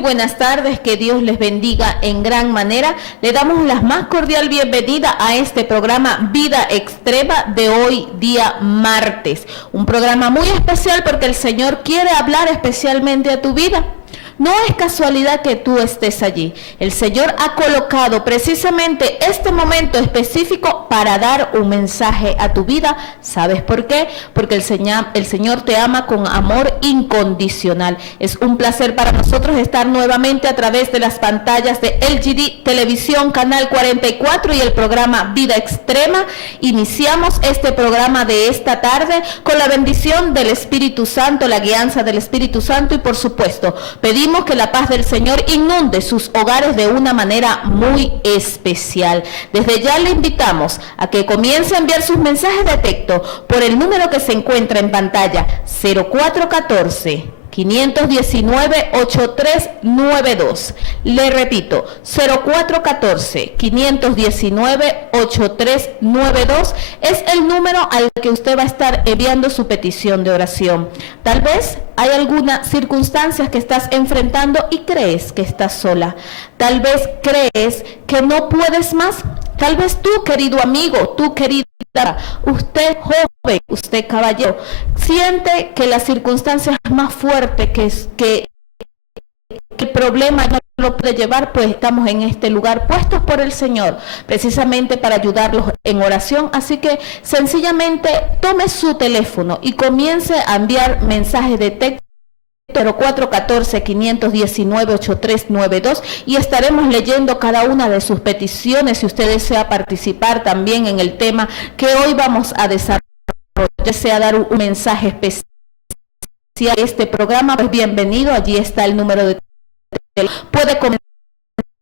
buenas tardes, que Dios les bendiga en gran manera. Le damos la más cordial bienvenida a este programa Vida Extrema de hoy, día martes. Un programa muy especial porque el Señor quiere hablar especialmente a tu vida. No es casualidad que tú estés allí. El Señor ha colocado precisamente este momento específico para dar un mensaje a tu vida. ¿Sabes por qué? Porque el Señor te ama con amor incondicional. Es un placer para nosotros estar nuevamente a través de las pantallas de LGD Televisión, Canal 44 y el programa Vida Extrema. Iniciamos este programa de esta tarde con la bendición del Espíritu Santo, la guianza del Espíritu Santo y por supuesto, pedimos que la paz del Señor inunde sus hogares de una manera muy especial. Desde ya le invitamos a que comience a enviar sus mensajes de texto por el número que se encuentra en pantalla, 0414-519-8392. Le repito, 0414-519-8392 es el número al que usted va a estar enviando su petición de oración. Tal vez hay algunas circunstancias que estás enfrentando y crees que estás sola. Tal vez crees que no puedes más. Tal vez tú, querido amigo, tú, querida, usted joven, usted caballero, siente que la circunstancia es más fuerte, que el problema no lo puede llevar, pues estamos en este lugar puestos por el Señor, precisamente para ayudarlos en oración. Así que sencillamente tome su teléfono y comience a enviar mensajes de texto 0414-519-8392 y estaremos leyendo cada una de sus peticiones. Si usted desea participar también en el tema que hoy vamos a desarrollar, desea dar un mensaje especial a este programa, pues bienvenido. Allí está el número de teléfono. Puede comenzar el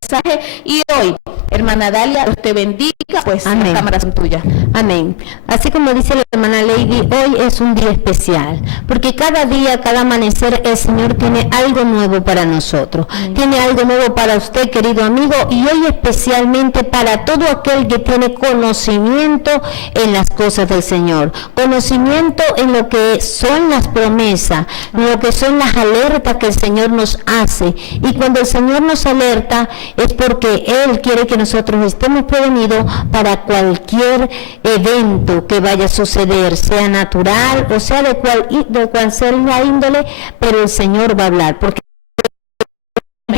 mensaje y hoy, hermana Dalia, Dios te bendiga, pues amén. Las cámaras son tuyas. Amén. Así como dice la hermana Lady, hoy es un día especial, porque cada día, cada amanecer, el Señor tiene algo nuevo para nosotros. Amén. Tiene algo nuevo para usted, querido amigo, y hoy especialmente para todo aquel que tiene conocimiento en las cosas del Señor, conocimiento en lo que son las promesas, en lo que son las alertas que el Señor nos hace. Y cuando el Señor nos alerta es porque Él quiere que nosotros estemos prevenidos para cualquier evento que vaya a suceder, sea natural o sea de cual sea la índole, pero el Señor va a hablar, porque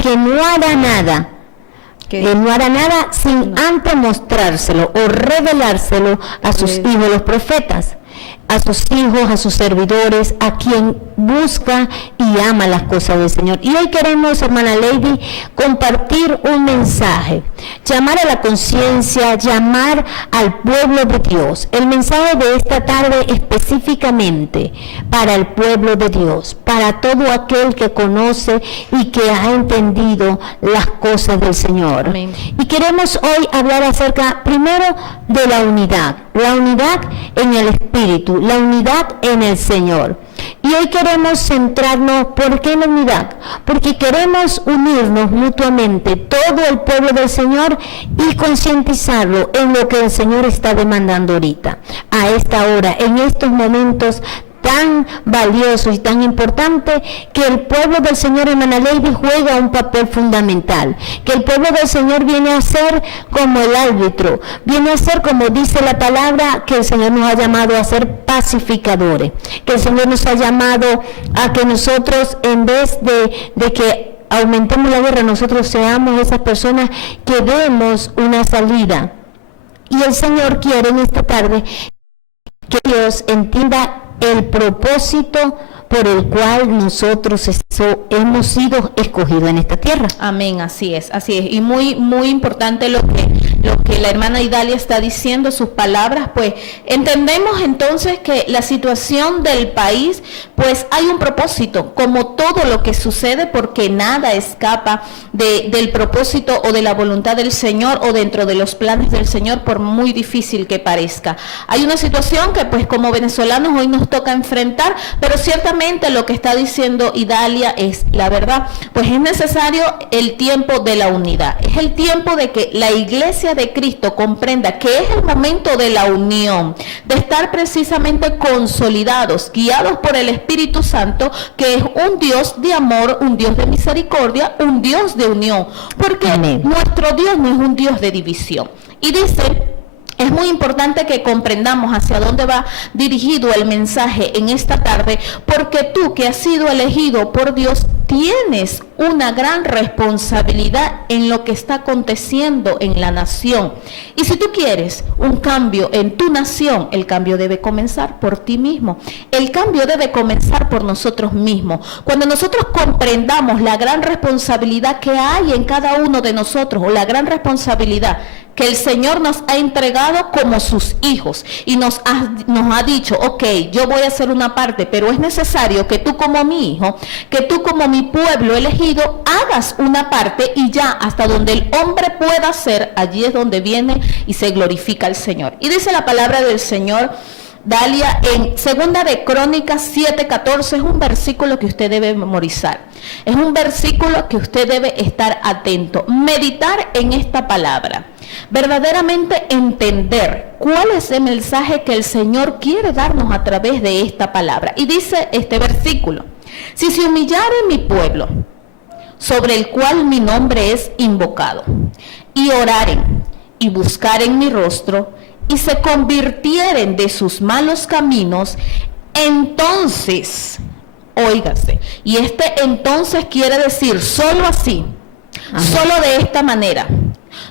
que no hará nada. Él no hará nada sin antes mostrárselo o revelárselo a sus hijos, los profetas, a sus hijos, a sus servidores, a quien busca y ama las cosas del Señor. Y hoy queremos, hermana Lady, compartir un mensaje, llamar a la conciencia, llamar al pueblo de Dios. El mensaje de esta tarde específicamente para el pueblo de Dios, para todo aquel que conoce y que ha entendido las cosas del Señor. Amén. Y queremos hoy hablar acerca, primero, de la unidad en el Espíritu, la unidad en el Señor. Y hoy queremos centrarnos, ¿por qué la unidad? Porque queremos unirnos mutuamente, todo el pueblo del Señor, y concientizarlo en lo que el Señor está demandando ahorita, a esta hora, en estos momentos tan valioso y tan importante, que el pueblo del Señor, hermana Lady, juega un papel fundamental, que el pueblo del Señor viene a ser como el árbitro, viene a ser, como dice la palabra, que el Señor nos ha llamado a ser pacificadores, que el Señor nos ha llamado a que nosotros, en vez de que aumentemos la guerra, nosotros seamos esas personas que demos una salida. Y el Señor quiere en esta tarde que Dios entienda el propósito por el cual nosotros hemos sido escogidos en esta tierra. Amén, así es. Y muy importante lo que la hermana Idalia está diciendo, sus palabras, pues entendemos entonces que la situación del país, pues hay un propósito, como todo lo que sucede, porque nada escapa del propósito o de la voluntad del Señor o dentro de los planes del Señor, por muy difícil que parezca. Hay una situación que pues como venezolanos hoy nos toca enfrentar, pero ciertamente lo que está diciendo Idalia es la verdad. Pues es necesario el tiempo de la unidad, es el tiempo de que la iglesia iglesia de Cristo comprenda que es el momento de la unión, de estar precisamente consolidados, guiados por el Espíritu Santo, que es un Dios de amor, un Dios de misericordia, un Dios de unión, porque Amén. Nuestro Dios no es un Dios de división. Y dice, es muy importante que comprendamos hacia dónde va dirigido el mensaje en esta tarde, porque tú que has sido elegido por Dios tienes una gran responsabilidad en lo que está aconteciendo en la nación. Y si tú quieres un cambio en tu nación, el cambio debe comenzar por ti mismo. El cambio debe comenzar por nosotros mismos. Cuando nosotros comprendamos la gran responsabilidad que hay en cada uno de nosotros, o la gran responsabilidad que el Señor nos ha entregado como sus hijos, y nos ha dicho, ok, yo voy a hacer una parte, pero es necesario que tú como mi hijo, que tú como mi pueblo elegido, hagas una parte, y ya hasta donde el hombre pueda hacer, allí es donde viene y se glorifica el Señor. Y dice la palabra del Señor, Dalia, en 2 de Crónicas 7:14, es un versículo que usted debe memorizar. Es un versículo que usted debe estar atento, meditar en esta palabra, verdaderamente entender cuál es el mensaje que el Señor quiere darnos a través de esta palabra. Y dice este versículo: si se humillare mi pueblo, sobre el cual mi nombre es invocado, y oraren y buscaren mi rostro, y se convirtieren de sus malos caminos, entonces, óigase, y entonces quiere decir solo así, amén, solo de esta manera,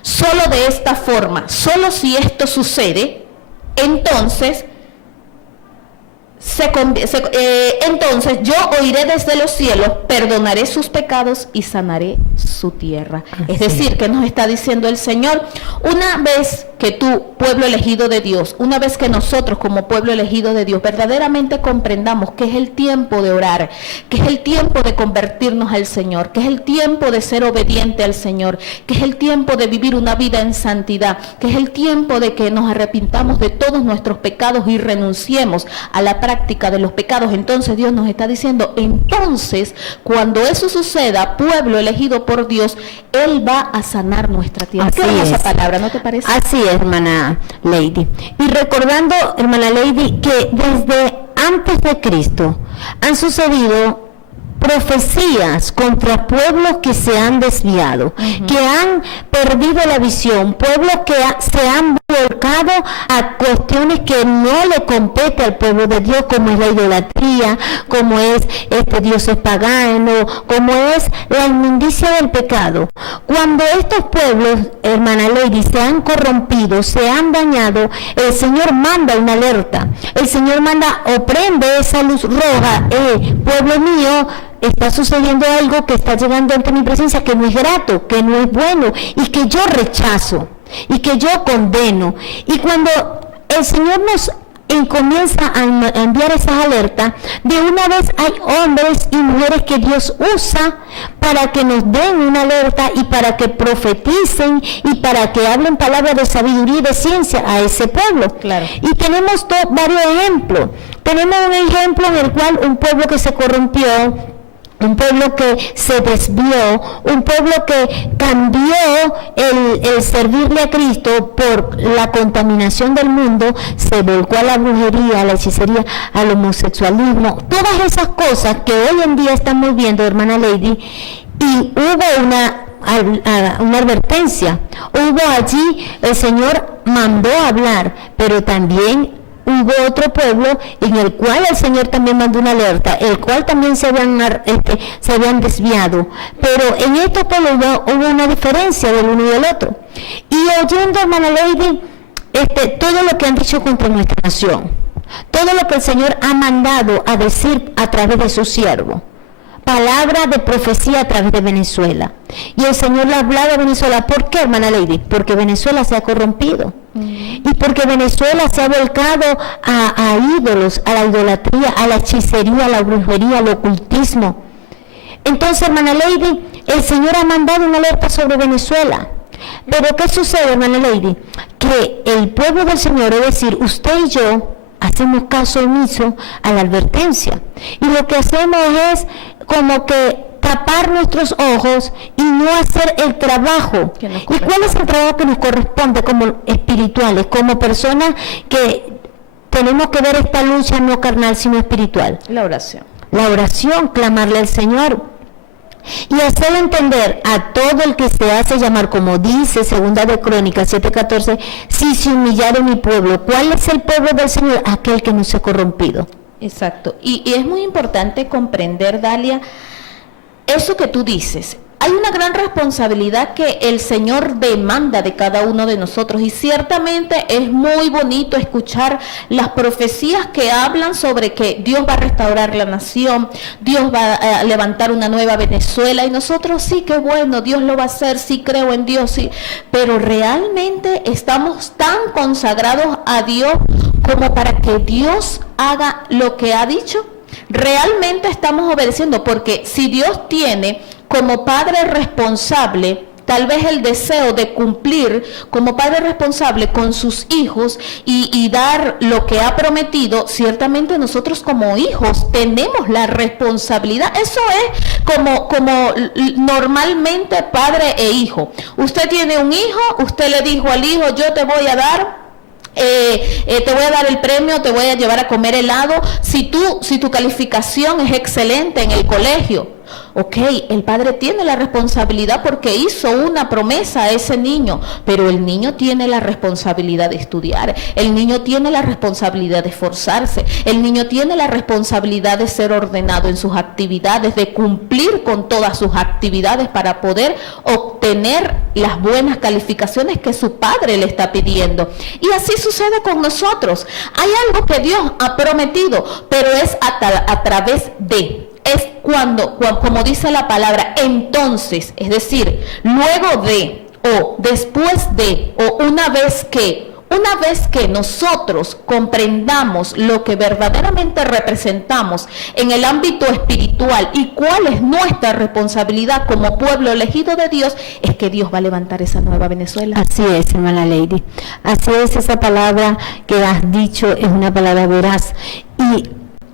solo de esta forma, solo si esto sucede, entonces entonces yo oiré desde los cielos, perdonaré sus pecados y sanaré su tierra. Es decir, que nos está diciendo el Señor, una vez que tú, pueblo elegido de Dios, una vez que nosotros como pueblo elegido de Dios verdaderamente comprendamos que es el tiempo de orar, que es el tiempo de convertirnos al Señor, que es el tiempo de ser obediente al Señor, que es el tiempo de vivir una vida en santidad, que es el tiempo de que nos arrepintamos de todos nuestros pecados y renunciemos a la práctica de los pecados, entonces Dios nos está diciendo, entonces cuando eso suceda, pueblo elegido por Dios, Él va a sanar nuestra tierra. Así ¿Qué es es esa palabra? ¿No te parece? Así es, hermana Lady. Y recordando, hermana Lady, que desde antes de Cristo han sucedido profecías contra pueblos que se han desviado, que han perdido la visión, pueblos que se han volcado a cuestiones que no le compete al pueblo de Dios, como es la idolatría, como es dioses paganos, como es la inmundicia del pecado. Cuando estos pueblos, hermana Lady, se han corrompido, se han dañado, el Señor manda una alerta, el Señor manda o prende esa luz roja, pueblo mío, está sucediendo algo que está llegando ante mi presencia que no es grato, que no es bueno, y que yo rechazo, y que yo condeno. Y cuando el Señor nos comienza a enviar esas alertas, de una vez hay hombres y mujeres que Dios usa para que nos den una alerta y para que profeticen y para que hablen palabras de sabiduría y de ciencia a ese pueblo. Claro. Y tenemos varios ejemplos. Tenemos un ejemplo en el cual un pueblo que se corrompió, un pueblo que se desvió, un pueblo que cambió el servirle a Cristo por la contaminación del mundo, se volcó a la brujería, a la hechicería, al homosexualismo, todas esas cosas que hoy en día estamos viendo, hermana Lady, y hubo una advertencia, hubo allí, el Señor mandó a hablar, pero también hubo otro pueblo en el cual el Señor también mandó una alerta, el cual también se habían desviado, pero en estos pueblos hubo una diferencia del uno y del otro. Y oyendo, hermana Lady, todo lo que han dicho contra nuestra nación, todo lo que el Señor ha mandado a decir a través de su siervo, palabra de profecía a través de Venezuela, y el Señor le ha hablado a Venezuela. ¿Por qué, hermana Lady? Porque Venezuela se ha corrompido, y porque Venezuela se ha volcado a ídolos, a la idolatría, a la hechicería, a la brujería, al ocultismo. Entonces, hermana Lady, el Señor ha mandado una alerta sobre Venezuela. Pero ¿qué sucede, hermana Lady? Que el pueblo del Señor, es decir, usted y yo, hacemos caso omiso a la advertencia, y lo que hacemos es como que tapar nuestros ojos y no hacer el trabajo. ¿Y cuál es el trabajo que nos corresponde como espirituales, como personas que tenemos que ver esta lucha no carnal sino espiritual? La oración. La oración, clamarle al Señor y hacer entender a todo el que se hace llamar, como dice Segunda de Crónicas 7:14, si se humillare mi pueblo. ¿Cuál es el pueblo del Señor? Aquel que no se ha corrompido. Exacto. Y es muy importante comprender, Dalia, eso que tú dices. Hay una gran responsabilidad que el Señor demanda de cada uno de nosotros, y ciertamente es muy bonito escuchar las profecías que hablan sobre que Dios va a restaurar la nación, Dios va a levantar una nueva Venezuela, y nosotros sí, qué bueno, Dios lo va a hacer, sí creo en Dios, sí, pero realmente estamos tan consagrados a Dios como para que Dios haga lo que ha dicho. Realmente estamos obedeciendo, porque si Dios tiene como padre responsable tal vez el deseo de cumplir como padre responsable con sus hijos y dar lo que ha prometido, ciertamente nosotros como hijos tenemos la responsabilidad. Eso es como normalmente padre e hijo. Usted tiene un hijo, usted le dijo al hijo, yo te voy a dar te voy a dar el premio, te voy a llevar a comer helado si tu calificación es excelente en el colegio. Ok, el padre tiene la responsabilidad porque hizo una promesa a ese niño, pero el niño tiene la responsabilidad de estudiar, el niño tiene la responsabilidad de esforzarse, el niño tiene la responsabilidad de ser ordenado en sus actividades, de cumplir con todas sus actividades para poder obtener las buenas calificaciones que su padre le está pidiendo. Y así sucede con nosotros. Hay algo que Dios ha prometido, pero es a través de... Es cuando, como dice la palabra, entonces, es decir, luego de, o después de, o una vez que nosotros comprendamos lo que verdaderamente representamos en el ámbito espiritual y cuál es nuestra responsabilidad como pueblo elegido de Dios, es que Dios va a levantar esa nueva Venezuela. Así es, hermana Lady. Así es, esa palabra que has dicho es una palabra veraz. Y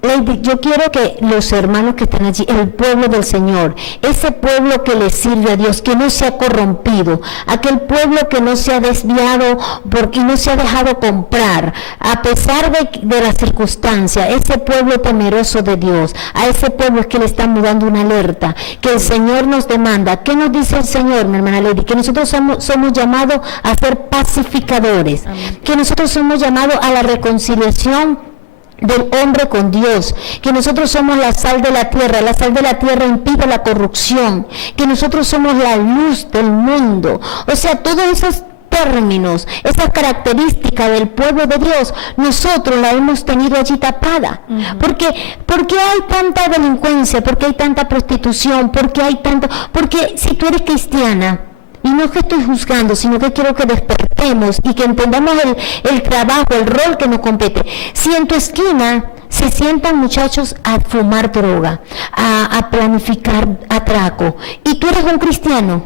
Lady, yo quiero que los hermanos que están allí, el pueblo del Señor, ese pueblo que le sirve a Dios, que no se ha corrompido, aquel pueblo que no se ha desviado porque no se ha dejado comprar, a pesar de la circunstancia, ese pueblo temeroso de Dios, a ese pueblo es que le estamos dando una alerta, que el Señor nos demanda. ¿Qué nos dice el Señor, mi hermana Lady? Que nosotros somos llamados a ser pacificadores. Amén. Que nosotros somos llamados a la reconciliación del hombre con Dios, que nosotros somos la sal de la tierra impide la corrupción, que nosotros somos la luz del mundo. O sea, todos esos términos, esas características del pueblo de Dios, nosotros la hemos tenido allí tapada. Uh-huh. ¿Por qué hay tanta delincuencia? ¿Por qué hay tanta prostitución? Porque si tú eres cristiana, y no es que estoy juzgando, sino que quiero que despertemos y que entendamos el trabajo, el rol que nos compete. Si en tu esquina se sientan muchachos a fumar droga, a planificar atraco, y tú eres un cristiano,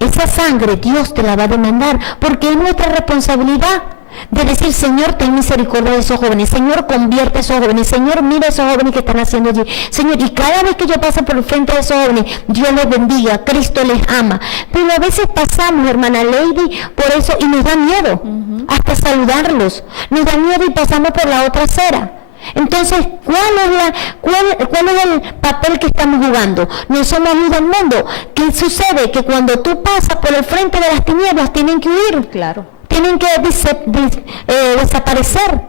esa sangre Dios te la va a demandar, porque es nuestra responsabilidad de decir, Señor, ten misericordia de esos jóvenes, Señor, convierte a esos jóvenes, Señor, mira a esos jóvenes que están haciendo allí, Señor, y cada vez que yo pase por el frente de esos jóvenes, Dios les bendiga, Cristo les ama. Pero a veces pasamos, hermana Lady, por eso, y nos da miedo, hasta saludarlos, nos da miedo y pasamos por la otra acera. Entonces, ¿cuál es el papel que estamos jugando? No somos luz del mundo. ¿Qué sucede? Que cuando tú pasas por el frente de las tinieblas, tienen que huir. Claro. Tienen que desaparecer.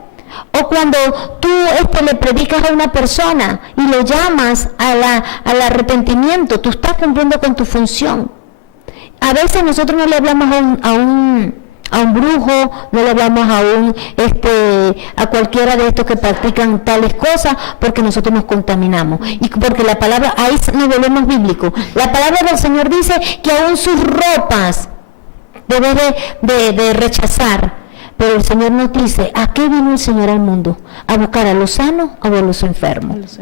O cuando tú le predicas a una persona y lo llamas al arrepentimiento, tú estás cumpliendo con tu función. A veces nosotros no le hablamos a un brujo, no le hablamos a cualquiera de estos que practican tales cosas, porque nosotros nos contaminamos. Y porque la palabra, ahí nos volvemos bíblicos. La palabra del Señor dice que aún sus ropas debe de rechazar, pero el Señor nos dice, ¿a qué vino el Señor al mundo? ¿A buscar a los sanos o a los enfermos?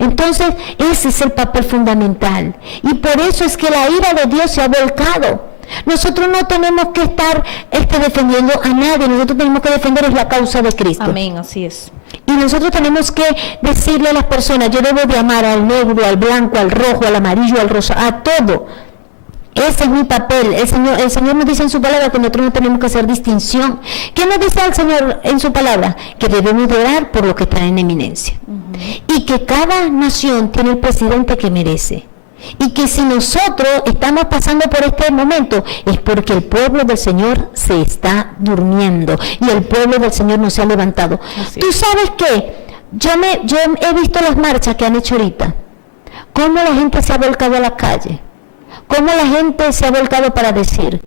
Entonces, ese es el papel fundamental, y por eso es que la ira de Dios se ha volcado, Nosotros no tenemos que estar defendiendo a nadie, nosotros tenemos que defender es la causa de Cristo. Amén, así es. Y nosotros tenemos que decirle a las personas, yo debo de amar al negro, al blanco, al rojo, al amarillo, al rosa, a todo. Ese es mi papel. El Señor nos dice en su palabra que nosotros no tenemos que hacer distinción. ¿Qué nos dice el Señor en su palabra? Que debemos de orar por lo que está en eminencia. Y que cada nación tiene el presidente que merece. Y que si nosotros estamos pasando por este momento es porque el pueblo del Señor se está durmiendo y el pueblo del Señor no se ha levantado. ¿Tú sabes qué? Yo he visto las marchas que han hecho ahorita, cómo la gente se ha volcado a la calle, cómo la gente se ha volcado para decir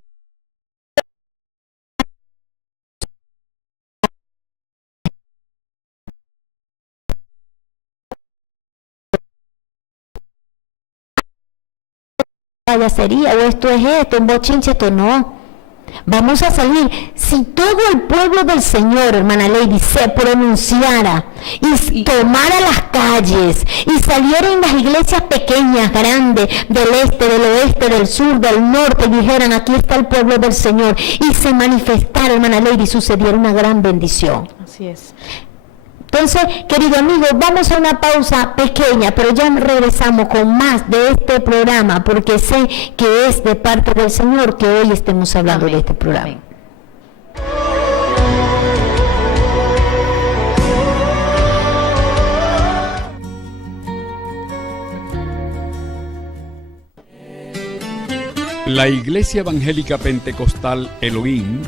payasería, o esto es esto, un bochinche, esto no. Vamos a salir. Si todo el pueblo del Señor, hermana Lady, se pronunciara y tomara las calles y saliera en las iglesias pequeñas, grandes, del este, del oeste, del sur, del norte, y dijeran, aquí está el pueblo del Señor, y se manifestara, hermana Lady, sucediera una gran bendición. Así es. Entonces, querido amigo, vamos a una pausa pequeña, pero ya regresamos con más de este programa, porque sé que es de parte del Señor que hoy estemos hablando de este programa. Amén. La Iglesia Evangélica Pentecostal Elohim,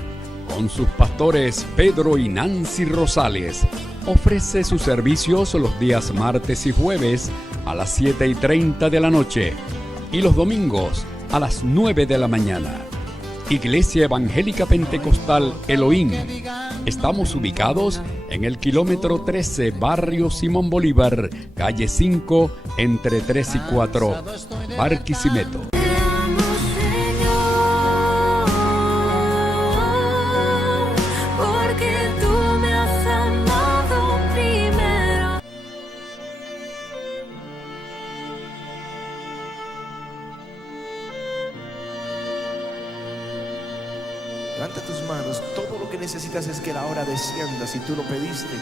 con sus pastores Pedro y Nancy Rosales, ofrece sus servicios los días martes y jueves a las 7:30 de la noche y los domingos a las 9 de la mañana. Iglesia Evangélica Pentecostal Elohim. Estamos ubicados en el kilómetro 13, barrio Simón Bolívar, calle 5, entre 3 y 4, Barquisimeto. Levanta tus manos. Todo lo que necesitas es que la hora descienda. Si tú lo pediste,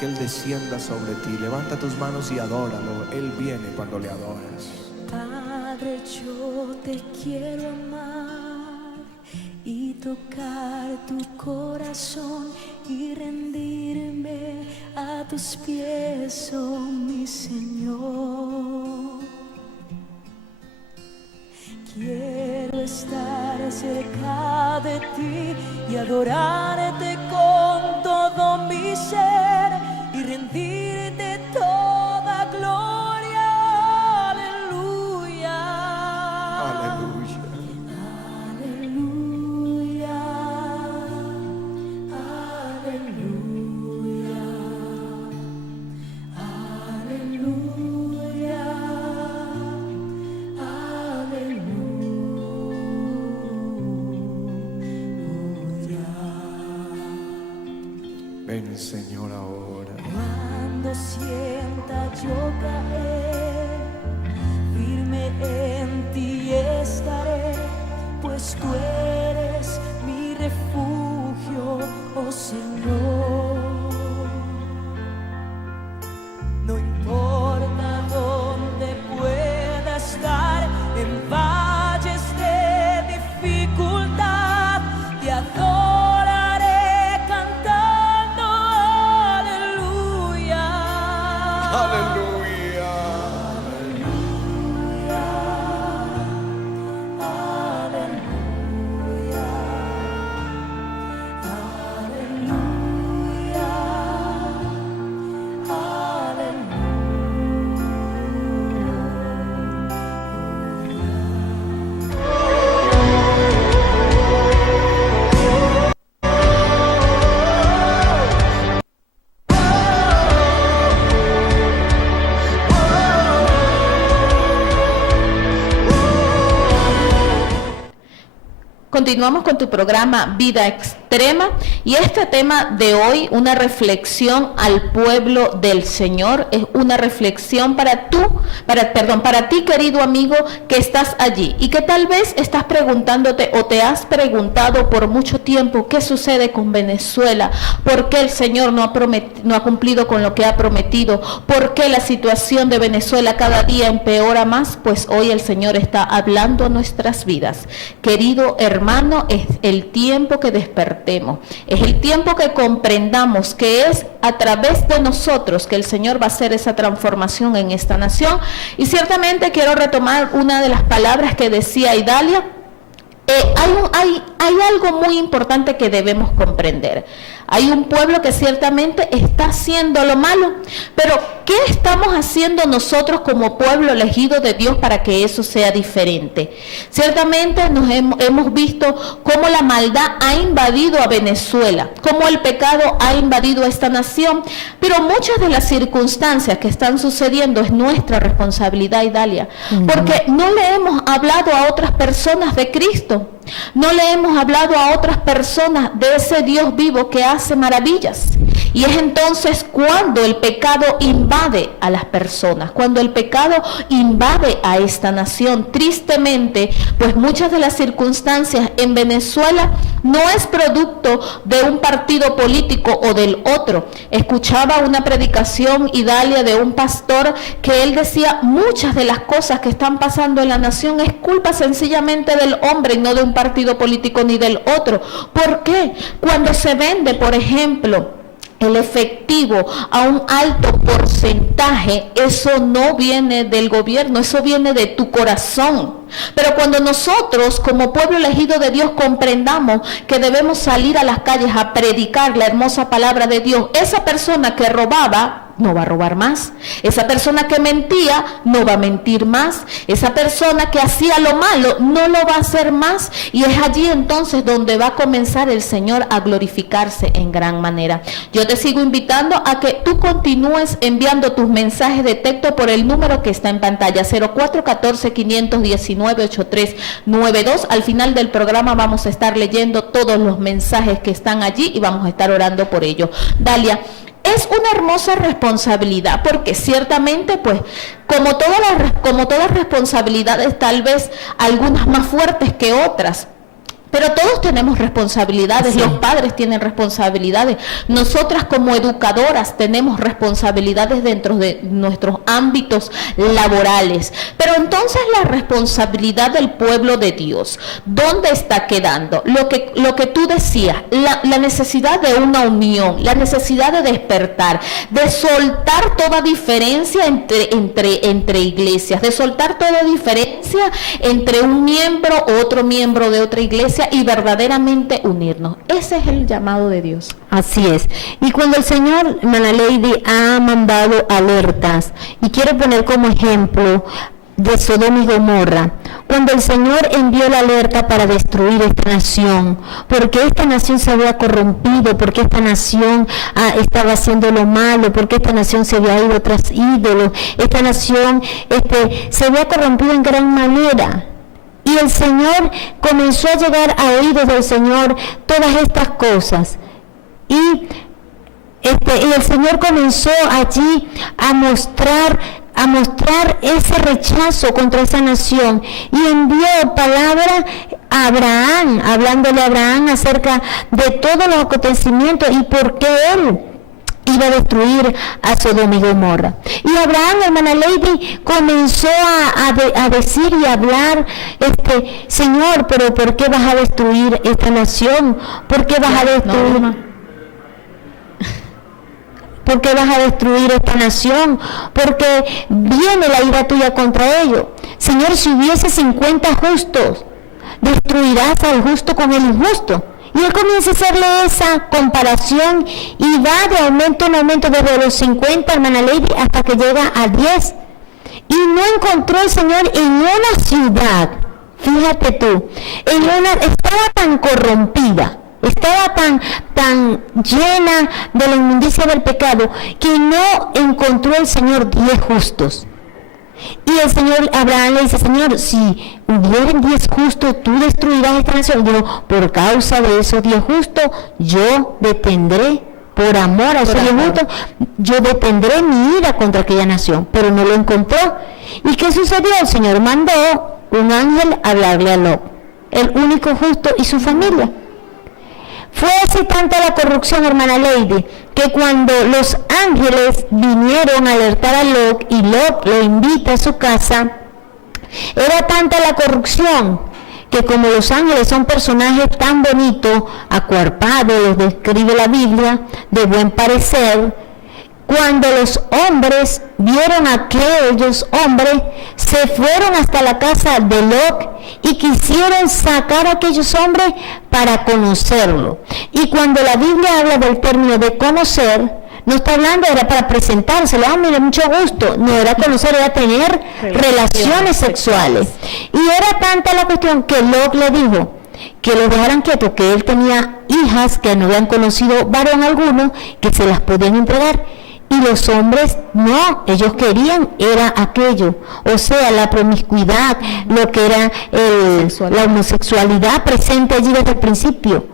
que Él descienda sobre ti. Levanta tus manos y adóralo. Él viene cuando le adoras. Padre, yo te quiero amar y tocar tu corazón y rendirme a tus pies, oh mi Señor. Quiero estar cerca de ti y adorarte con todo mi ser y rendirte toda gloria. Aleluya. Aleluya. Aleluya. Aleluya. Aleluya. Ven, Señor, ahora. Cuando sienta yo caer, firme en ti estaré, pues tú eres mi refugio, oh Señor. No importa dónde pueda estar, en valles de dificultad, te adoraré cantando aleluya. Aleluya. Aleluya. Aleluya. Continuamos con tu programa Vida Extrema extrema, y este tema de hoy, una reflexión al pueblo del Señor, es una reflexión para ti, querido amigo, que estás allí y que tal vez estás preguntándote o te has preguntado por mucho tiempo qué sucede con Venezuela, por qué el Señor no ha cumplido con lo que ha prometido, por qué la situación de Venezuela cada día empeora más. Pues hoy el Señor está hablando a nuestras vidas. Querido hermano, es el tiempo que despertemos, es el tiempo que comprendamos que es a través de nosotros que el Señor va a hacer esa transformación en esta nación. Y ciertamente quiero retomar una de las palabras que decía Idalia. Hay algo muy importante que debemos comprender. Hay un pueblo que ciertamente está haciendo lo malo, pero ¿qué estamos haciendo nosotros como pueblo elegido de Dios para que eso sea diferente? Ciertamente hemos visto cómo la maldad ha invadido a Venezuela, cómo el pecado ha invadido a esta nación, pero muchas de las circunstancias que están sucediendo es nuestra responsabilidad, Idalia, porque no le hemos hablado a otras personas de Cristo. No le hemos hablado a otras personas de ese Dios vivo que hace maravillas. Y es entonces cuando el pecado invade a las personas, cuando el pecado invade a esta nación. Tristemente, pues muchas de las circunstancias en Venezuela no es producto de un partido político o del otro. Escuchaba una predicación, Idalia, de un pastor que él decía: muchas de las cosas que están pasando en la nación es culpa sencillamente del hombre y no de un partido político ni del otro. ¿Por qué? Cuando se vende, por ejemplo, el efectivo a un alto porcentaje, eso no viene del gobierno, eso viene de tu corazón. Pero cuando nosotros como pueblo elegido de Dios comprendamos que debemos salir a las calles a predicar la hermosa palabra de Dios, esa persona que robaba no va a robar más, esa persona que mentía no va a mentir más, esa persona que hacía lo malo no lo va a hacer más, y es allí entonces donde va a comenzar el Señor a glorificarse en gran manera. Yo te sigo invitando a que tú continúes enviando tus mensajes de texto por el número que está en pantalla, 0414-519-8392. Al final del programa vamos a estar leyendo todos los mensajes que están allí y vamos a estar orando por ellos. Dalia, es una hermosa responsabilidad, porque ciertamente, pues, como todas responsabilidades, tal vez algunas más fuertes que otras, pero todos tenemos responsabilidades. Sí. Los padres tienen responsabilidades. Nosotras como educadoras tenemos responsabilidades dentro de nuestros ámbitos laborales. Pero entonces la responsabilidad del pueblo de Dios, ¿dónde está quedando? Lo que tú decías, la necesidad de una unión, la necesidad de despertar, de soltar toda diferencia entre iglesias, de soltar toda diferencia entre un miembro u otro miembro de otra iglesia, y verdaderamente unirnos. Ese es el llamado de Dios. Así es. Y cuando el Señor, hermana Lady, ha mandado alertas, y quiero poner como ejemplo de Sodoma y Gomorra, cuando el Señor envió la alerta para destruir esta nación, porque esta nación se había corrompido, porque esta nación estaba haciendo lo malo, porque esta nación se había ido tras ídolos, esta nación se había corrompido en gran manera. Y el Señor comenzó a llegar a oídos del Señor todas estas cosas. Y el Señor comenzó allí a mostrar ese rechazo contra esa nación, y envió palabra a Abraham, hablándole a Abraham acerca de todos los acontecimientos y por qué él iba a destruir a Sodoma y Gomorra. Y Abraham, hermana Lady, comenzó a decir y a hablar, Señor, pero ¿por qué vas a destruir esta nación? ¿Por qué vas a destruir? ¿Por qué vas a destruir esta nación? Porque viene la ira tuya contra ellos. Señor, si hubiese 50 justos, ¿destruirás al justo con el injusto? Y él comienza a hacerle esa comparación y va de aumento en aumento desde los 50, hermana Lady, hasta que llega a 10. Y no encontró el Señor en una ciudad, fíjate tú, estaba tan corrompida, estaba tan llena de la inmundicia del pecado, que no encontró el Señor 10 justos. Y el Señor, Abraham le dice, Señor, si hubieran 10 justos, tú destruirás esta nación. Dijo, por causa de esos 10 justos, yo detendré, por amor a esos 10 justos, yo detendré mi ira contra aquella nación. Pero no lo encontró. ¿Y qué sucedió? El Señor mandó un ángel a hablarle a Lot, el único justo, y su familia. Fue así tanta la corrupción, hermana Lady, que cuando los ángeles vinieron a alertar a Lot y Lot lo invita a su casa, era tanta la corrupción que como los ángeles son personajes tan bonitos, acuerpados, los describe la Biblia, de buen parecer, cuando los hombres vieron a aquellos hombres, se fueron hasta la casa de Lot y quisieron sacar a aquellos hombres para conocerlo. Y cuando la Biblia habla del término de conocer, no está hablando, era para presentárselo, mira, mucho gusto. No era conocer, era tener relaciones sexuales. Y era tanta la cuestión que Lot le dijo que lo dejaran quieto, que él tenía hijas que no habían conocido varón alguno, que se las podían entregar. Y los hombres no, ellos querían era aquello, o sea, la promiscuidad, lo que era la homosexualidad presente allí desde el principio.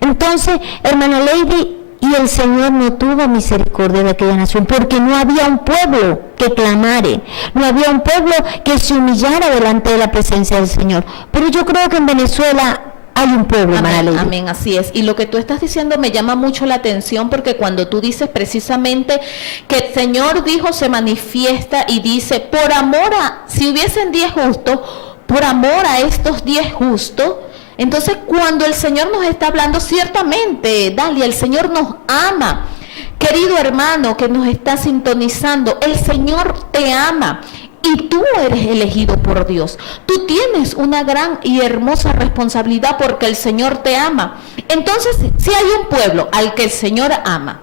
Entonces, hermana Lady, y el Señor no tuvo misericordia de aquella nación, porque no había un pueblo que clamare, no había un pueblo que se humillara delante de la presencia del Señor. Pero yo creo que en Venezuela hay un pueblo, hermana Lady. Amén, así es. Y lo que tú estás diciendo me llama mucho la atención, porque cuando tú dices precisamente que el Señor dijo, se manifiesta y dice, por amor a, si hubiesen 10 justos, por amor a estos 10 justos, entonces cuando el Señor nos está hablando, ciertamente, Dalia, el Señor nos ama. Querido hermano que nos está sintonizando, el Señor te ama. Y tú eres elegido por Dios. Tú tienes una gran y hermosa responsabilidad porque el Señor te ama. Entonces, si hay un pueblo al que el Señor ama,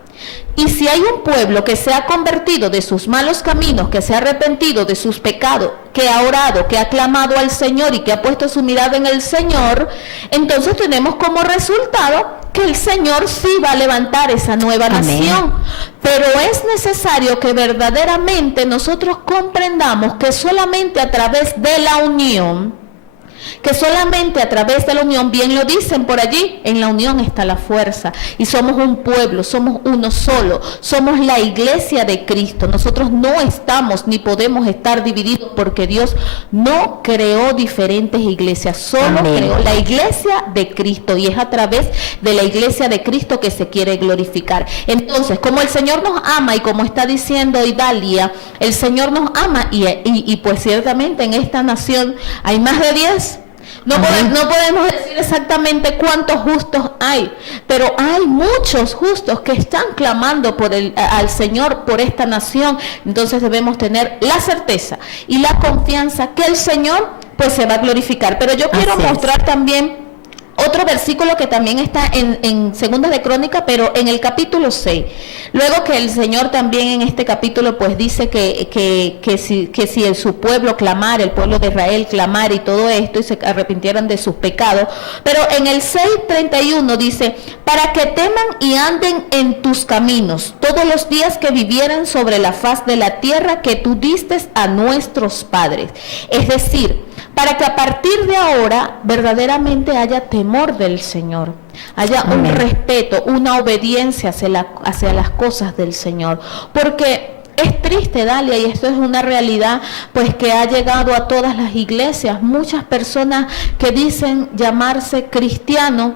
y si hay un pueblo que se ha convertido de sus malos caminos, que se ha arrepentido de sus pecados, que ha orado, que ha clamado al Señor y que ha puesto su mirada en el Señor, entonces tenemos como resultado que el Señor sí va a levantar esa nueva nación. Pero es necesario que verdaderamente nosotros comprendamos que solamente a través de la unión, bien lo dicen por allí, en la unión está la fuerza. Y somos un pueblo, somos uno solo, somos la iglesia de Cristo. Nosotros no estamos ni podemos estar divididos, porque Dios no creó diferentes iglesias, solo creó la iglesia de Cristo, y es a través de la iglesia de Cristo que se quiere glorificar. Entonces, como el Señor nos ama, y como está diciendo Idalia, el Señor nos ama, y pues ciertamente en esta nación hay más de 10. No podemos decir exactamente cuántos justos hay, pero hay muchos justos que están clamando al Señor por esta nación. Entonces debemos tener la certeza y la confianza que el Señor pues se va a glorificar. Pero yo quiero mostrar también otro versículo que también está en Segunda de Crónica, pero en el capítulo 6. Luego que el Señor también en este capítulo pues dice que si su pueblo clamara, el pueblo de Israel clamara y todo esto, y se arrepintieran de sus pecados. Pero en el 6:31 dice, para que teman y anden en tus caminos todos los días que vivieran sobre la faz de la tierra que tú diste a nuestros padres. Es decir, para que a partir de ahora verdaderamente haya temor del Señor, haya un respeto, una obediencia hacia las cosas del Señor. Porque es triste, Dalia, y esto es una realidad pues que ha llegado a todas las iglesias, muchas personas que dicen llamarse cristianos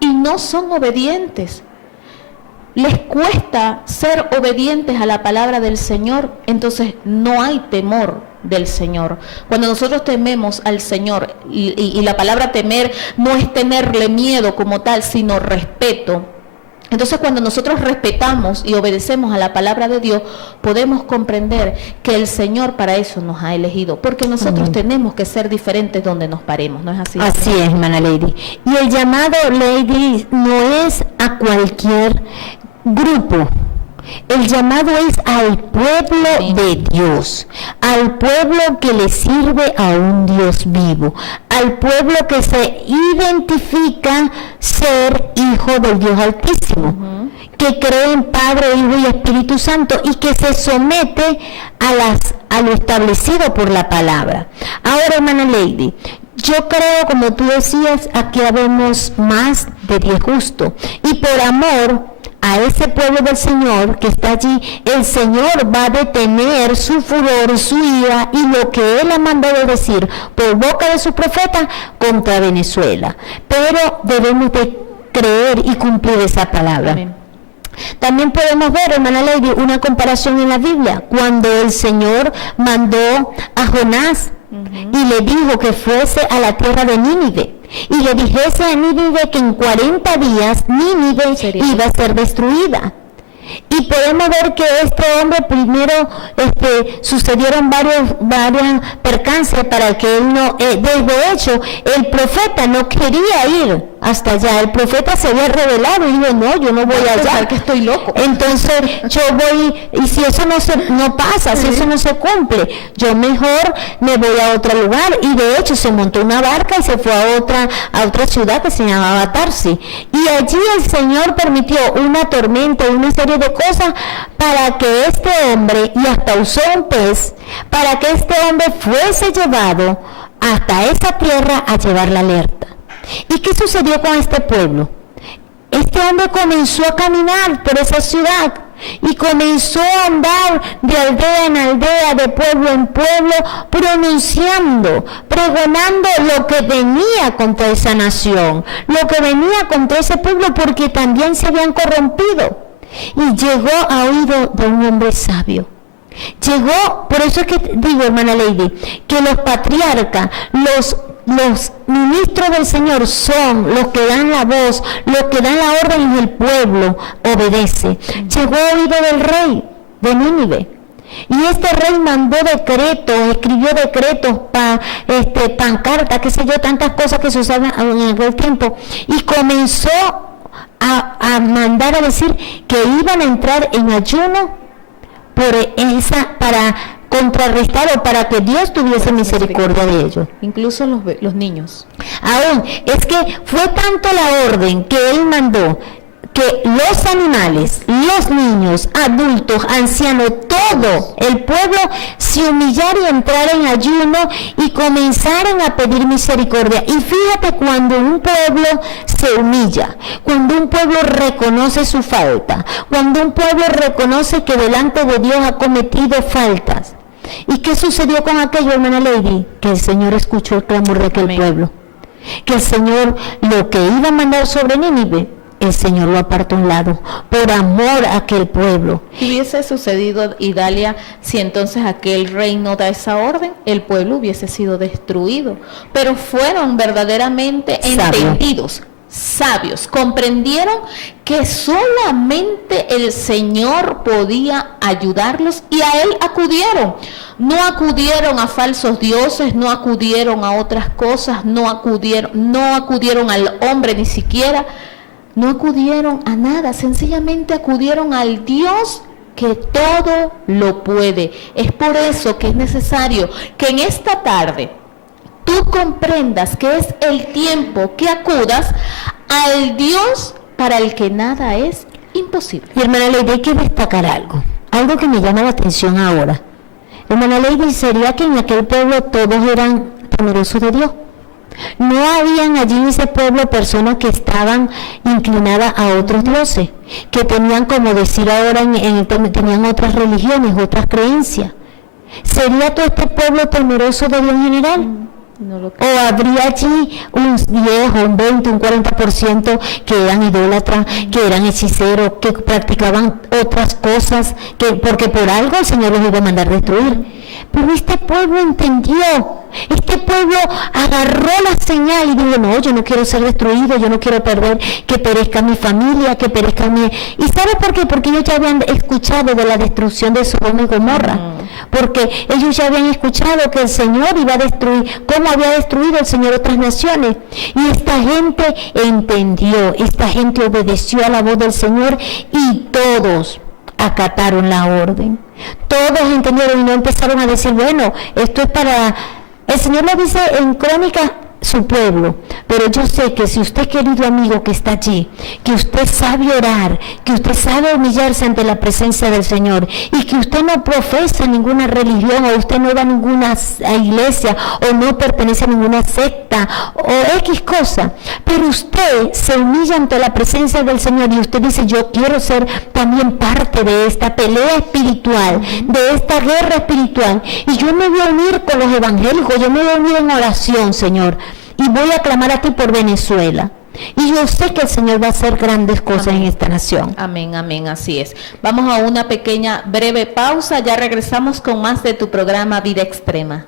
y no son obedientes. Les cuesta ser obedientes a la palabra del Señor, entonces no hay temor del Señor. Cuando nosotros tememos al Señor, y la palabra temer no es tenerle miedo como tal, sino respeto. Entonces cuando nosotros respetamos y obedecemos a la palabra de Dios, podemos comprender que el Señor para eso nos ha elegido, porque nosotros tenemos que ser diferentes donde nos paremos, ¿no es así? Así es, hermana Lady. Y el llamado, Lady, no es a cualquier grupo. El llamado es al pueblo de Dios, al pueblo que le sirve a un Dios vivo, al pueblo que se identifica ser hijo del Dios Altísimo. que cree en Padre, Hijo y Espíritu Santo y que se somete a lo establecido por la palabra. Ahora, hermana Lady, yo creo, como tú decías, aquí habemos más de 10 justos, y por amor a ese pueblo del Señor que está allí, el Señor va a detener su furor, su ira y lo que Él ha mandado decir por boca de sus profetas contra Venezuela. Pero debemos de creer y cumplir esa palabra. Amén. También podemos ver, hermana Lady, una comparación en la Biblia, cuando el Señor mandó a Jonás y le dijo que fuese a la tierra de Nínive y le dijese a Nínive que en 40 días Nínive iba a ser destruida. Y podemos ver que este hombre primero sucedieron varias percances para que él no, de hecho, el profeta no quería ir hasta allá. El profeta se había revelado y dijo, no, yo no voy allá, que estoy loco. Entonces yo voy, y si eso no pasa, si eso no se cumple, yo mejor me voy a otro lugar. Y de hecho se montó una barca y se fue a otra ciudad que se llamaba Tarsis. Y allí el Señor permitió una tormenta, una serie de cosas para que este hombre, y hasta usó un pez, para que este hombre fuese llevado hasta esa tierra a llevar la alerta. ¿Y qué sucedió con este pueblo? Este hombre comenzó a caminar por esa ciudad y comenzó a andar de aldea en aldea, de pueblo en pueblo, pronunciando, pregonando lo que venía contra esa nación, lo que venía contra ese pueblo, porque también se habían corrompido. Y llegó a oído de un hombre sabio. Llegó, por eso es que digo, hermana Lady, que los patriarcas, los ministros del Señor son los que dan la voz, los que dan la orden y el pueblo obedece. Llegó a oído del rey de Nínive. Y este rey mandó decretos, escribió decretos, pancartas, qué sé yo, tantas cosas que se usaban en aquel tiempo. Y comenzó a mandar a decir que iban a entrar en ayuno para contrarrestar o para que Dios tuviese misericordia de ellos. Incluso los niños. Aún, es que fue tanto la orden que Él mandó que los animales, los niños, adultos, ancianos, todo el pueblo se humillara y entrara en ayuno y comenzaran a pedir misericordia. Y fíjate, cuando un pueblo se humilla, cuando un pueblo reconoce su falta, cuando un pueblo reconoce que delante de Dios ha cometido faltas. ¿Y qué sucedió con aquello, hermana Lady? Que el Señor escuchó el clamor de aquel pueblo. Que el Señor, lo que iba a mandar sobre Nínive, el Señor lo apartó a un lado, por amor a aquel pueblo. ¿Qué hubiese sucedido, Idalia, si entonces aquel rey no da esa orden? El pueblo hubiese sido destruido. Pero fueron verdaderamente entendidos, sabios, comprendieron que solamente el Señor podía ayudarlos y a Él acudieron. No acudieron a falsos dioses, no acudieron a otras cosas, no acudieron al hombre ni siquiera. No acudieron a nada, sencillamente acudieron al Dios que todo lo puede. Es por eso que es necesario que en esta tarde tú comprendas que es el tiempo que acudas al Dios para el que nada es imposible. Y hermana Lady, hay que destacar algo que me llama la atención ahora. Hermana Lady, ¿sería que en aquel pueblo todos eran temerosos de Dios? No habían allí en ese pueblo personas que estaban inclinadas a otros dioses, que tenían, como decir ahora, tenían otras religiones, otras creencias. ¿Sería todo este pueblo temeroso de Dios en general? No lo creo. ¿O habría allí un 10, un 20, un 40% que eran idólatras, que eran hechiceros, que practicaban otras cosas, porque por algo el Señor los iba a mandar destruir? Pero este pueblo entendió, este pueblo agarró la señal y dijo, no, yo no quiero ser destruido, yo no quiero perder, que perezca mi familia, que perezca mi... ¿Y sabe por qué? Porque ellos ya habían escuchado de la destrucción de Sodoma y Gomorra, porque ellos ya habían escuchado que el Señor iba a destruir, cómo había destruido el Señor otras naciones. Y esta gente entendió, esta gente obedeció a la voz del Señor y todos acataron la orden. Todos entendieron y no empezaron a decir, bueno, esto es para... El Señor lo dice en Crónicas su pueblo, pero yo sé que si usted, querido amigo que está allí, que usted sabe orar, que usted sabe humillarse ante la presencia del Señor y que usted no profesa ninguna religión o usted no va a ninguna iglesia o no pertenece a ninguna secta o X cosa, pero usted se humilla ante la presencia del Señor y usted dice, yo quiero ser también parte de esta pelea espiritual, de esta guerra espiritual, y yo me voy a unir con los evangélicos, yo me voy a unir en oración, Señor, y voy a clamar a ti por Venezuela. Y yo sé que el Señor va a hacer grandes cosas en esta nación. Amén, amén, así es. Vamos a una pequeña, breve pausa, ya regresamos con más de tu programa Vida Extrema.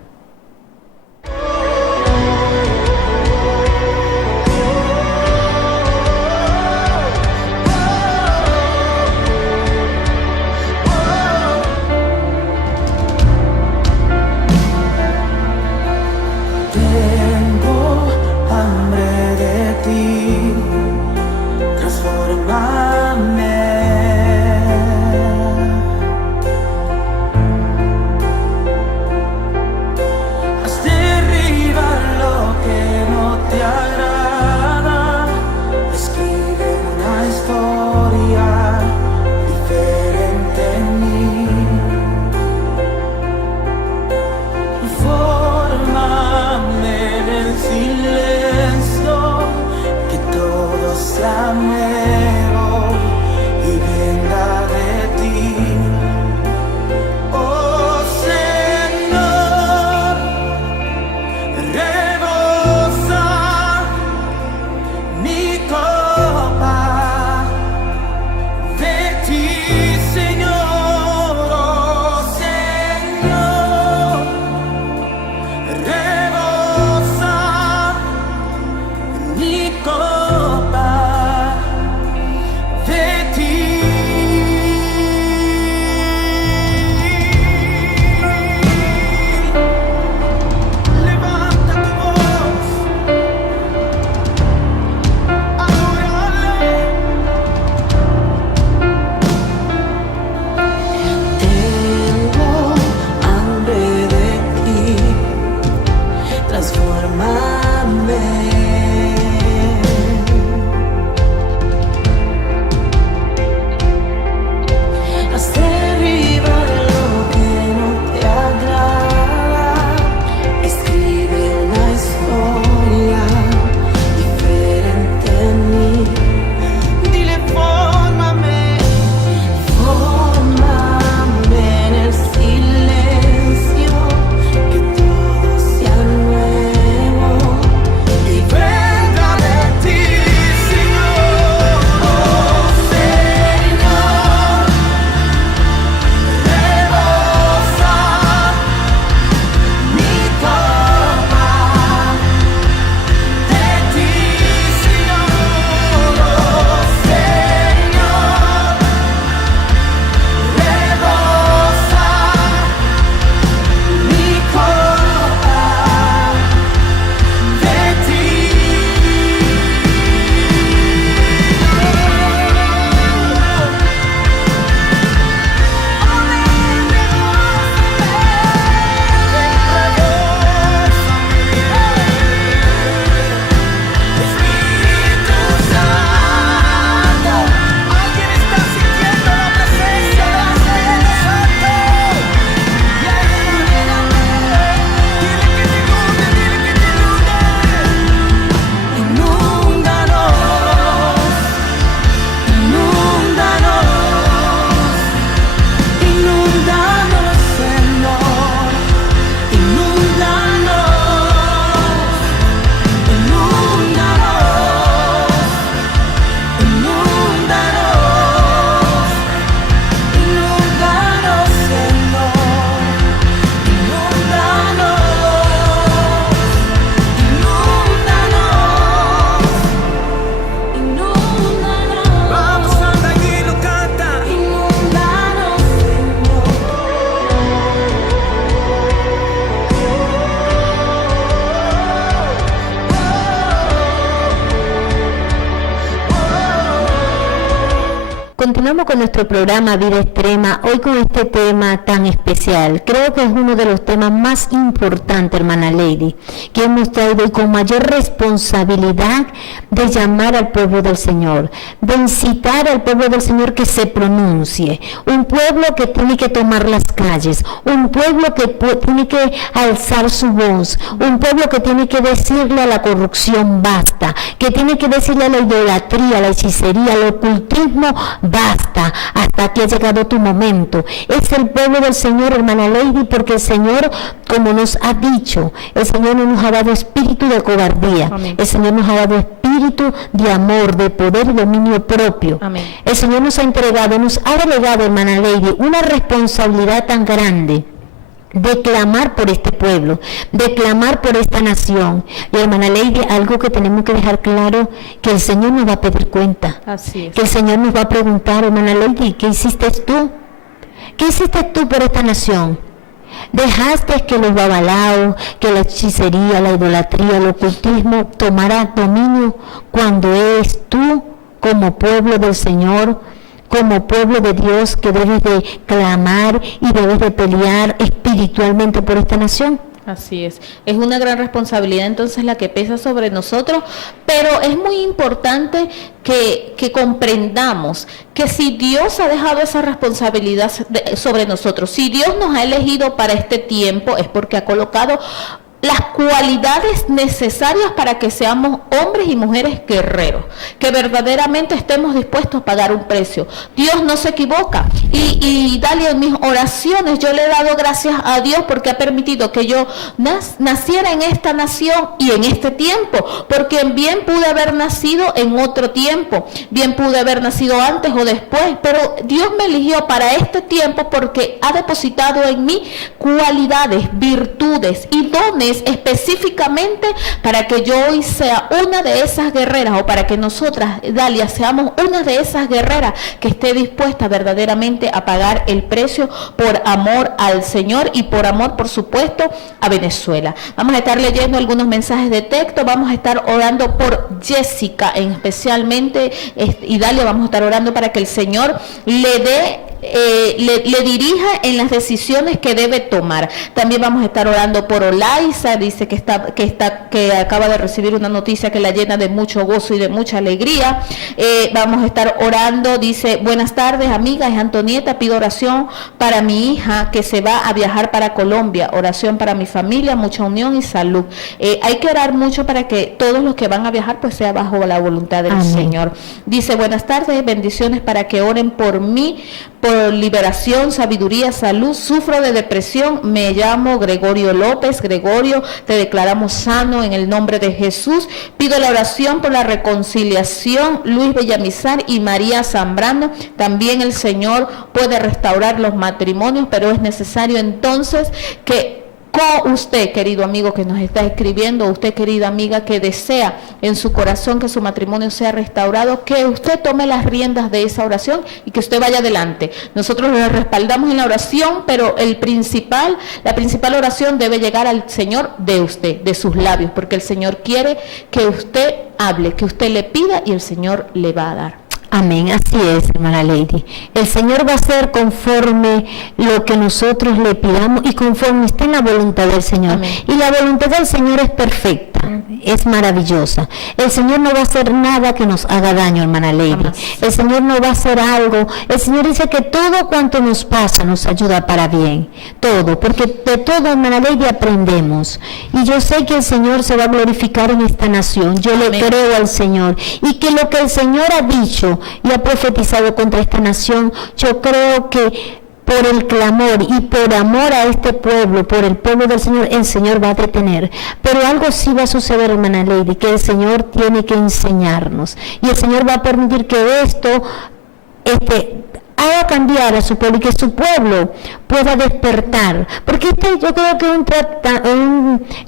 Continuamos con nuestro programa Vida Extrema, hoy con este tema tan especial. Creo que es uno de los temas más importantes, hermana Lady, que hemos traído y con mayor responsabilidad de llamar al pueblo del Señor, de incitar al pueblo del Señor que se pronuncie. Un pueblo que tiene que tomar las calles, un pueblo que tiene que alzar su voz, un pueblo que tiene que decirle a la corrupción basta, que tiene que decirle a la idolatría, a la hechicería, al ocultismo basta, hasta aquí ha llegado tu momento. Es el pueblo del Señor, hermana Lady, porque el Señor, como nos ha dicho, el Señor no nos ha dado espíritu de cobardía. Amén. El Señor nos ha dado espíritu de amor, de poder y dominio propio. Amén. El Señor nos ha entregado, nos ha delegado, hermana Lady, una responsabilidad tan grande de clamar por este pueblo, de clamar por esta nación. Y hermana Lady, algo que tenemos que dejar claro, que el Señor nos va a pedir cuenta. Así es. Que el Señor nos va a preguntar, hermana Lady, ¿qué hiciste tú? ¿Qué hiciste tú por esta nación? ¿Dejaste que los babalaos, que la hechicería, la idolatría, el ocultismo tomara dominio cuando eres tú, como pueblo del Señor, como pueblo de Dios, que debes de clamar y debes de pelear espiritualmente por esta nación? Así es una gran responsabilidad entonces la que pesa sobre nosotros, pero es muy importante que comprendamos que si Dios ha dejado esa responsabilidad sobre nosotros, si Dios nos ha elegido para este tiempo, es porque ha colocado las cualidades necesarias para que seamos hombres y mujeres guerreros, que verdaderamente estemos dispuestos a pagar un precio. Dios no se equivoca y Dalia, en mis oraciones yo le he dado gracias a Dios porque ha permitido que yo naciera en esta nación y en este tiempo, porque bien pude haber nacido en otro tiempo, bien pude haber nacido antes o después, pero Dios me eligió para este tiempo porque ha depositado en mí cualidades, virtudes y dones específicamente para que yo hoy sea una de esas guerreras, o para que nosotras, Dalia, seamos una de esas guerreras que esté dispuesta verdaderamente a pagar el precio por amor al Señor y por amor, por supuesto, a Venezuela. Vamos a estar leyendo algunos mensajes de texto, vamos a estar orando por Jessica especialmente, y Dalia, vamos a estar orando para que el Señor le dé le dirija en las decisiones que debe tomar. También vamos a estar orando por Olaisa, dice que acaba de recibir una noticia que la llena de mucho gozo y de mucha alegría. Vamos a estar orando, dice: buenas tardes, amiga, es Antonieta, pido oración para mi hija que se va a viajar para Colombia, oración para mi familia, mucha unión y salud. Hay que orar mucho para que todos los que van a viajar pues sea bajo la voluntad del Amén. Señor. Dice: buenas tardes, bendiciones para que oren por mí, por liberación, sabiduría, salud. Sufro de depresión, me llamo Gregorio López. Gregorio, te declaramos sano en el nombre de Jesús. Pido la oración por la reconciliación. Luis Bellamizar y María Zambrano. También el Señor puede restaurar los matrimonios, pero es necesario entonces que con usted, querido amigo que nos está escribiendo, usted, querida amiga, que desea en su corazón que su matrimonio sea restaurado, que usted tome las riendas de esa oración y que usted vaya adelante. Nosotros le respaldamos en la oración, pero la principal oración debe llegar al Señor de usted, de sus labios, porque el Señor quiere que usted hable, que usted le pida y el Señor le va a dar. Amén, así es, hermana Lady. El Señor va a hacer conforme lo que nosotros le pidamos y conforme esté en la voluntad del Señor. Amén. Y la voluntad del Señor es perfecta, es maravillosa. El Señor no va a hacer nada que nos haga daño, hermana Lady. Amén. El Señor no va a hacer algo. El Señor dice que todo cuanto nos pasa nos ayuda para bien. Todo, porque de todo, hermana Lady, aprendemos. Y yo sé que el Señor se va a glorificar en esta nación. Yo Amén. Le creo al Señor. Y que lo que el Señor ha dicho y ha profetizado contra esta nación, yo creo que por el clamor y por amor a este pueblo, por el pueblo del Señor, el Señor va a detener. Pero algo sí va a suceder, hermana Lady, que el Señor tiene que enseñarnos. Y el Señor va a permitir que esto haga cambiar a su pueblo y que su pueblo pueda despertar, porque yo creo que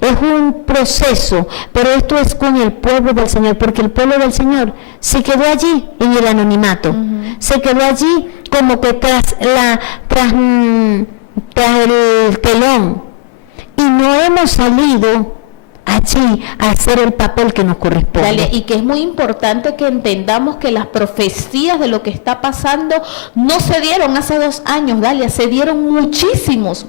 es un proceso, pero esto es con el pueblo del Señor, porque el pueblo del Señor se quedó allí en el anonimato, se quedó allí como que tras el telón, y no hemos salido allí a hacer el papel que nos corresponde. Dale, y que es muy importante que entendamos que las profecías de lo que está pasando no se dieron hace 2 años, Dalia, se dieron muchísimos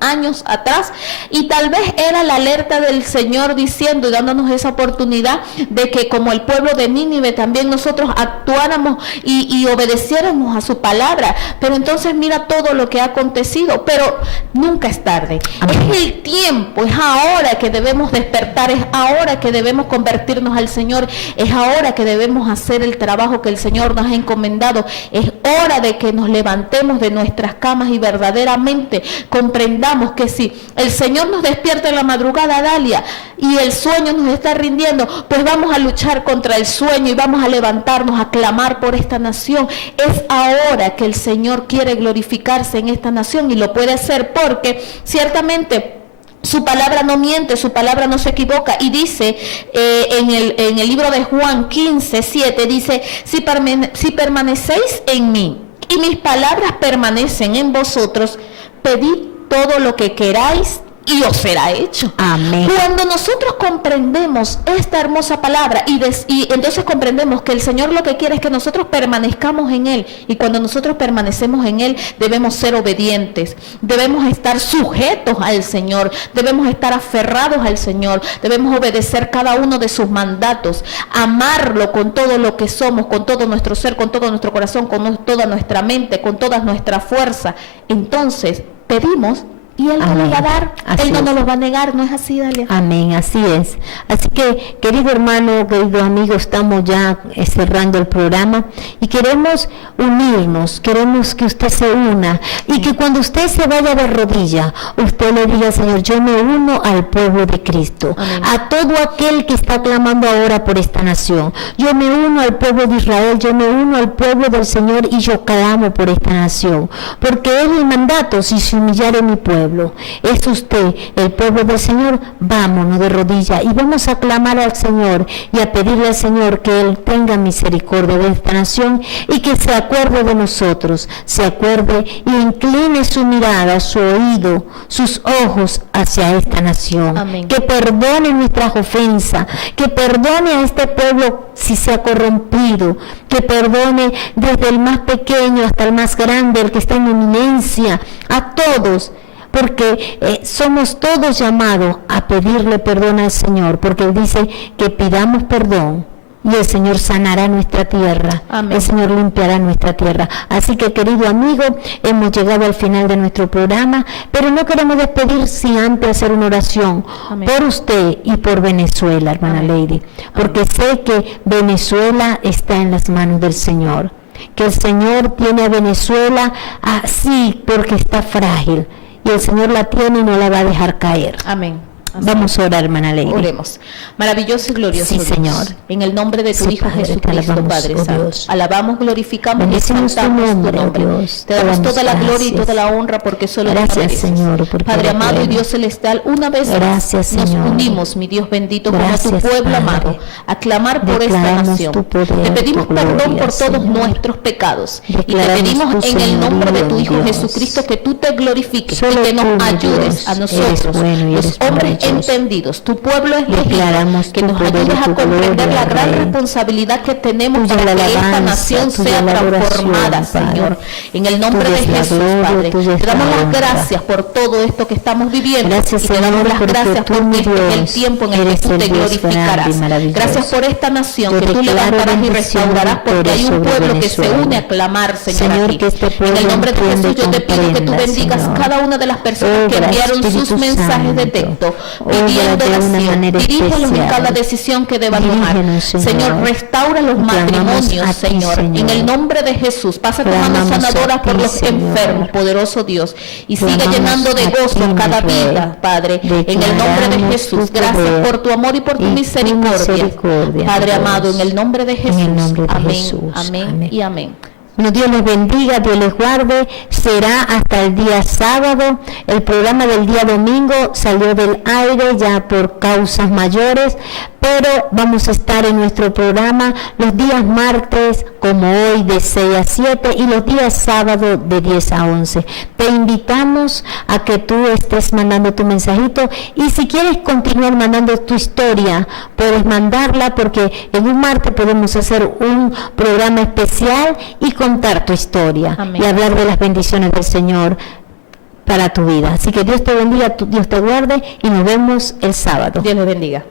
años atrás, y tal vez era la alerta del Señor diciendo y dándonos esa oportunidad de que como el pueblo de Nínive también nosotros actuáramos y obedeciéramos a su palabra. Pero entonces mira todo lo que ha acontecido, pero nunca es tarde. Amén. Es el tiempo, es ahora que debemos despertar, es ahora que debemos convertirnos al Señor, es ahora que debemos hacer el trabajo que el Señor nos ha encomendado, es hora de que nos levantemos de nuestras camas y verdaderamente comprendamos que si el Señor nos despierta en la madrugada, Dalia, y el sueño nos está rindiendo, pues vamos a luchar contra el sueño y vamos a levantarnos a clamar por esta nación. Es ahora que el Señor quiere glorificarse en esta nación, y lo puede hacer porque ciertamente su palabra no miente, su palabra no se equivoca, y dice en el libro de Juan 15:7, dice: si permanecéis en mí y mis palabras permanecen en vosotros, pedid todo lo que queráis y os será hecho. Amén. Cuando nosotros comprendemos esta hermosa palabra y entonces comprendemos que el Señor lo que quiere es que nosotros permanezcamos en Él, y cuando nosotros permanecemos en Él debemos ser obedientes, debemos estar sujetos al Señor, debemos estar aferrados al Señor, debemos obedecer cada uno de sus mandatos, amarlo con todo lo que somos, con todo nuestro ser, con todo nuestro corazón, con toda nuestra mente, con toda nuestra fuerza. Entonces pedimos y Él nos lo va a dar, Él no nos lo va a negar, ¿no es así, Dalia? Amén, así es. Así que, querido hermano, querido amigo, estamos ya cerrando el programa y queremos unirnos, queremos que usted se una y que cuando usted se vaya de rodilla, usted le diga: Señor, yo me uno al pueblo de Cristo. Amén. A todo aquel que está clamando ahora por esta nación. Yo me uno al pueblo de Israel, yo me uno al pueblo del Señor y yo clamo por esta nación. Porque es el mandato: si se humillare mi pueblo, es usted, el pueblo del Señor, vámonos de rodillas y vamos a clamar al Señor y a pedirle al Señor que Él tenga misericordia de esta nación y que se acuerde de nosotros, se acuerde y incline su mirada, su oído, sus ojos hacia esta nación. Amén. Que perdone nuestras ofensas, que perdone a este pueblo si se ha corrompido, que perdone desde el más pequeño hasta el más grande, el que está en eminencia, a todos, porque somos todos llamados a pedirle perdón al Señor, porque Él dice que pidamos perdón y el Señor sanará nuestra tierra. Amén. El Señor limpiará nuestra tierra. Así que, querido amigo, hemos llegado al final de nuestro programa, pero no queremos despedir sin antes hacer una oración. Amén. Por usted y por Venezuela, hermana Amén. Lady, porque Amén. Sé que Venezuela está en las manos del Señor, que el Señor tiene a Venezuela así porque está frágil, y el Señor la tiene y no la va a dejar caer. Amén. Así vamos a orar, hermana Lady. Oremos. Maravilloso y glorioso sí, Dios, Señor. En el nombre de tu Hijo Padre, Jesucristo, Padre Santo. Alabamos, glorificamos y exaltamos tu nombre. Dios. Te damos toda la gloria y toda la honra porque solo gracias, tú mereces. Señor, Padre amado y Dios celestial, una vez gracias, nos Señor. Unimos, mi Dios bendito, gracias, como tu pueblo Padre. amado, a clamar por esta nación. Te pedimos perdón por todos nuestros pecados y te pedimos en el nombre de tu Hijo Jesucristo que tú te glorifiques y que nos ayudes a nosotros, los hombres entendidos, tu pueblo es legítimo, que nos ayudes a comprender la gran responsabilidad que tenemos para que esta nación sea transformada, Señor. En el nombre de Jesús, Padre, te damos las gracias por todo esto que estamos viviendo y te damos las gracias porque este es el tiempo en el que tú te glorificarás. Gracias por esta nación que tú levantarás y restaurarás, porque hay un pueblo que se une a clamar, Señor, aquí. En el nombre de Jesús yo te pido que tú bendigas cada una de las personas que enviaron sus mensajes de texto pidiendo oración. Dirígelos en cada decisión que deban tomar. Señor, restaura los matrimonios, Señor. En el nombre de Jesús, pasa tu mano sanadora por los enfermos, poderoso Dios, y sigue llenando de gozo cada vida, Padre. En el nombre de Jesús, gracias por tu amor y por tu misericordia, Padre amado, en el nombre de Jesús. Amén, amén y amén. Bueno, Dios les bendiga, Dios les guarde. Será hasta el día sábado. El programa del día domingo salió del aire ya por causas mayores, pero vamos a estar en nuestro programa los días martes, como hoy, de 6 a 7, y los días sábado de 10 a 11. Te invitamos a que tú estés mandando tu mensajito, y si quieres continuar mandando tu historia, puedes mandarla, porque en un martes podemos hacer un programa especial y contar tu historia. Amén. Y hablar de las bendiciones del Señor para tu vida. Así que Dios te bendiga, Dios te guarde, y nos vemos el sábado. Dios les bendiga.